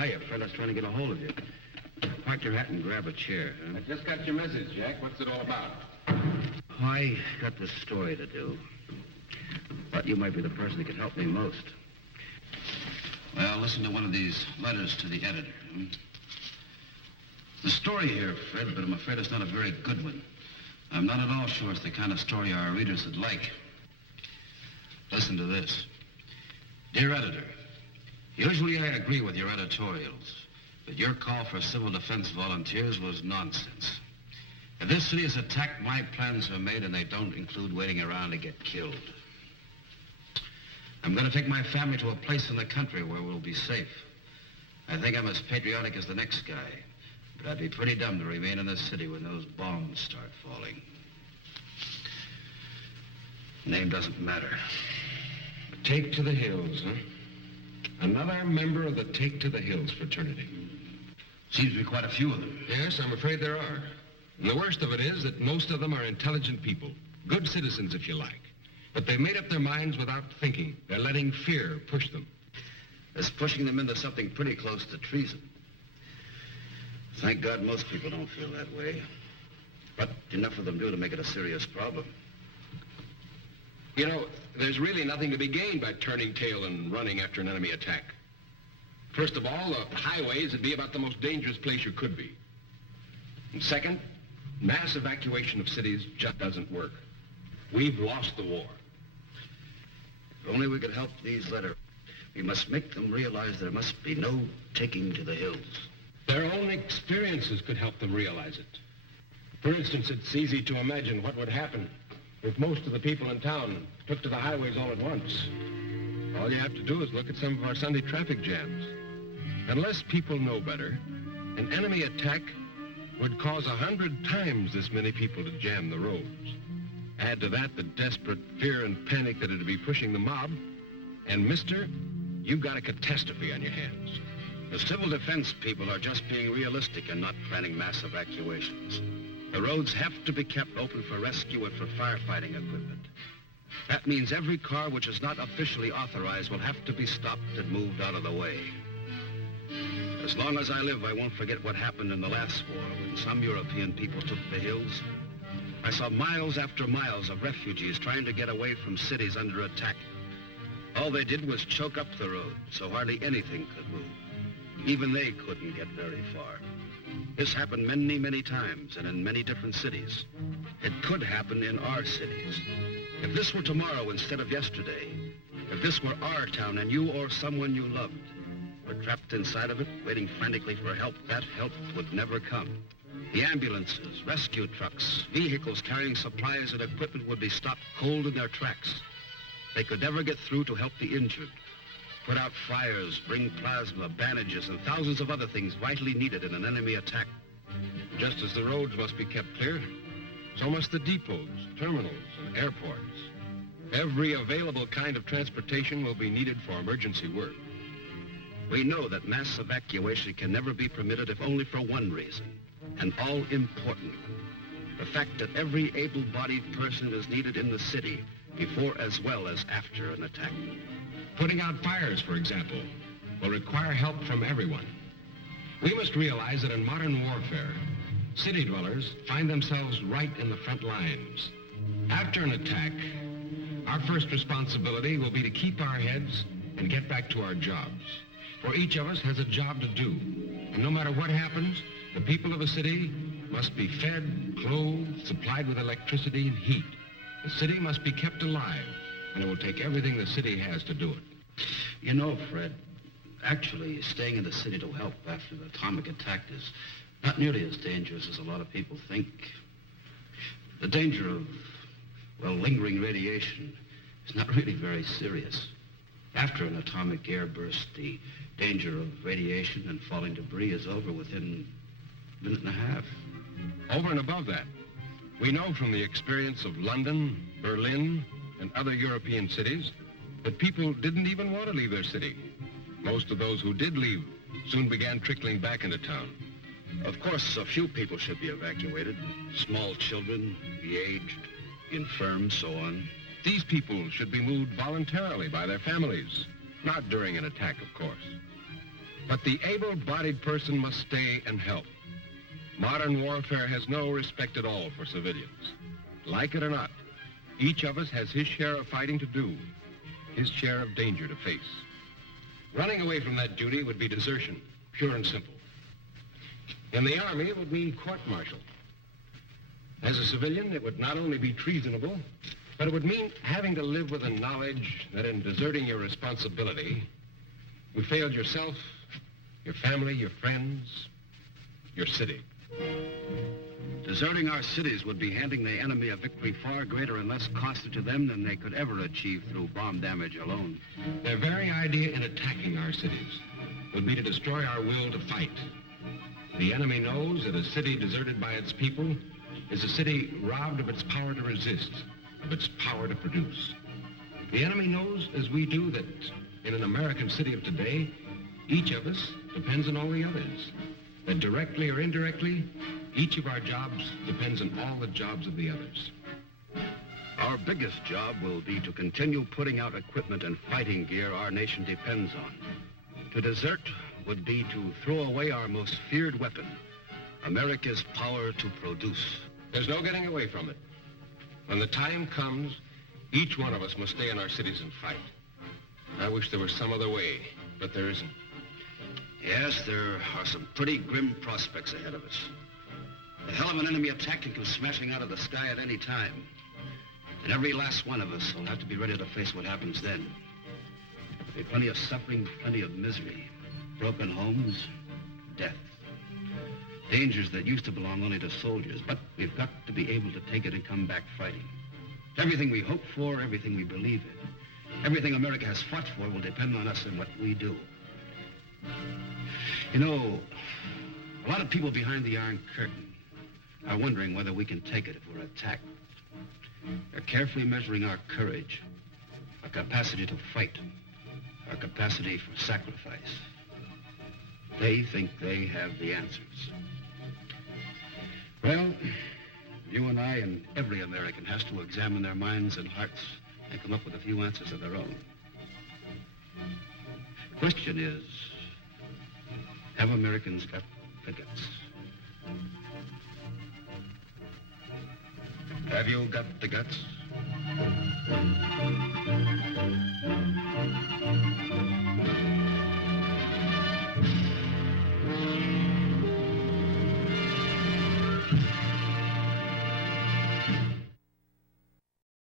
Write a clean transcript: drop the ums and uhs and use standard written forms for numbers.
Hiya, Fred. I was trying to get a hold of you. Park your hat and grab a chair. Huh? I just got your message, Jack. What's it all about? I got this story to do. Thought you might be the person that could help me most. Well, listen to one of these letters to the editor. The story here, Fred, but I'm afraid it's not a very good one. I'm not at all sure it's the kind of story our readers would like. Listen to this. Dear editor, usually I agree with your editorials, but your call for civil defense volunteers was nonsense. If this city is attacked, my plans are made, and they don't include waiting around to get killed. I'm going to take my family to a place in the country where we'll be safe. I think I'm as patriotic as the next guy, but I'd be pretty dumb to remain in this city when those bombs start falling. Name doesn't matter. Take to the Hills, huh? Another member of the Take to the Hills fraternity. Seems to be quite a few of them. Yes, I'm afraid there are. And the worst of it is that most of them are intelligent people. Good citizens, if you like. But they've made up their minds without thinking. They're letting fear push them. It's pushing them into something pretty close to treason. Thank God most people don't feel that way. But enough of them do to make it a serious problem. You know, there's really nothing to be gained by turning tail and running after an enemy attack. First of all, the highways would be about the most dangerous place you could be. And second, mass evacuation of cities just doesn't work. We've lost the war. If only we could help these letters. We must make them realize there must be no taking to the hills. Their own experiences could help them realize it. For instance, it's easy to imagine what would happen if most of the people in town took to the highways all at once. All you have to do is look at some of our Sunday traffic jams. Unless people know better, an enemy attack would cause 100 times this many people to jam the roads. Add to that the desperate fear and panic that it'd be pushing the mob, and mister, you've got a catastrophe on your hands. The civil defense people are just being realistic and not planning mass evacuations. The roads have to be kept open for rescue and for firefighting equipment. That means every car which is not officially authorized will have to be stopped and moved out of the way. As long as I live, I won't forget what happened in the last war when some European people took the hills. I saw miles after miles of refugees trying to get away from cities under attack. All they did was choke up the road, so hardly anything could move. Even they couldn't get very far. This happened many, many times and in many different cities. It could happen in our cities. If this were tomorrow instead of yesterday, if this were our town and you or someone you loved were trapped inside of it, waiting frantically for help, that help would never come. The ambulances, rescue trucks, vehicles carrying supplies and equipment would be stopped cold in their tracks. They could never get through to help the injured, put out fires, bring plasma, bandages, and thousands of other things vitally needed in an enemy attack. Just as the roads must be kept clear, so must the depots, terminals, and airports. Every available kind of transportation will be needed for emergency work. We know that mass evacuation can never be permitted if only for one reason, an all-important one. The fact that every able-bodied person is needed in the city before as well as after an attack. Putting out fires, for example, will require help from everyone. We must realize that in modern warfare, city dwellers find themselves right in the front lines. After an attack, our first responsibility will be to keep our heads and get back to our jobs. For each of us has a job to do. And no matter what happens, the people of a city must be fed, clothed, supplied with electricity and heat. The city must be kept alive, and it will take everything the city has to do it. You know, Fred, actually staying in the city to help after the atomic attack is not nearly as dangerous as a lot of people think. The danger of, well, lingering radiation is not really very serious. After an atomic airburst, the danger of radiation and falling debris is over within a minute and a half. Over and above that, we know from the experience of London, Berlin, and other European cities that people didn't even want to leave their city. Most of those who did leave soon began trickling back into town. Of course, a few people should be evacuated. Small children, the aged, the infirm, so on. These people should be moved voluntarily by their families, not during an attack, of course. But the able-bodied person must stay and help. Modern warfare has no respect at all for civilians. Like it or not, each of us has his share of fighting to do, his share of danger to face. Running away from that duty would be desertion, pure and simple. In the Army, it would mean court-martial. As a civilian, it would not only be treasonable, but it would mean having to live with the knowledge that in deserting your responsibility, you failed yourself, your family, your friends, your city. Deserting our cities would be handing the enemy a victory far greater and less costly to them than they could ever achieve through bomb damage alone. Their very idea in attacking our cities would be to destroy our will to fight. The enemy knows that a city deserted by its people is a city robbed of its power to resist, of its power to produce. The enemy knows, as we do, that in an American city of today, each of us depends on all the others. That directly or indirectly, each of our jobs depends on all the jobs of the others. Our biggest job will be to continue putting out equipment and fighting gear our nation depends on. To desert would be to throw away our most feared weapon, America's power to produce. There's no getting away from it. When the time comes, each one of us must stay in our cities and fight. I wish there was some other way, but there isn't. Yes, there are some pretty grim prospects ahead of us. The hell of an enemy attack can come smashing out of the sky at any time. And every last one of us will have to be ready to face what happens then. There'll be plenty of suffering, plenty of misery, broken homes, death. Dangers that used to belong only to soldiers, but we've got to be able to take it and come back fighting. Everything we hope for, everything we believe in, everything America has fought for will depend on us and what we do. You know, a lot of people behind the Iron Curtain are wondering whether we can take it if we're attacked. They're carefully measuring our courage, our capacity to fight, our capacity for sacrifice. They think they have the answers. Well, you and I and every American has to examine their minds and hearts and come up with a few answers of their own. The question is, have Americans got the guts? Have you got the guts?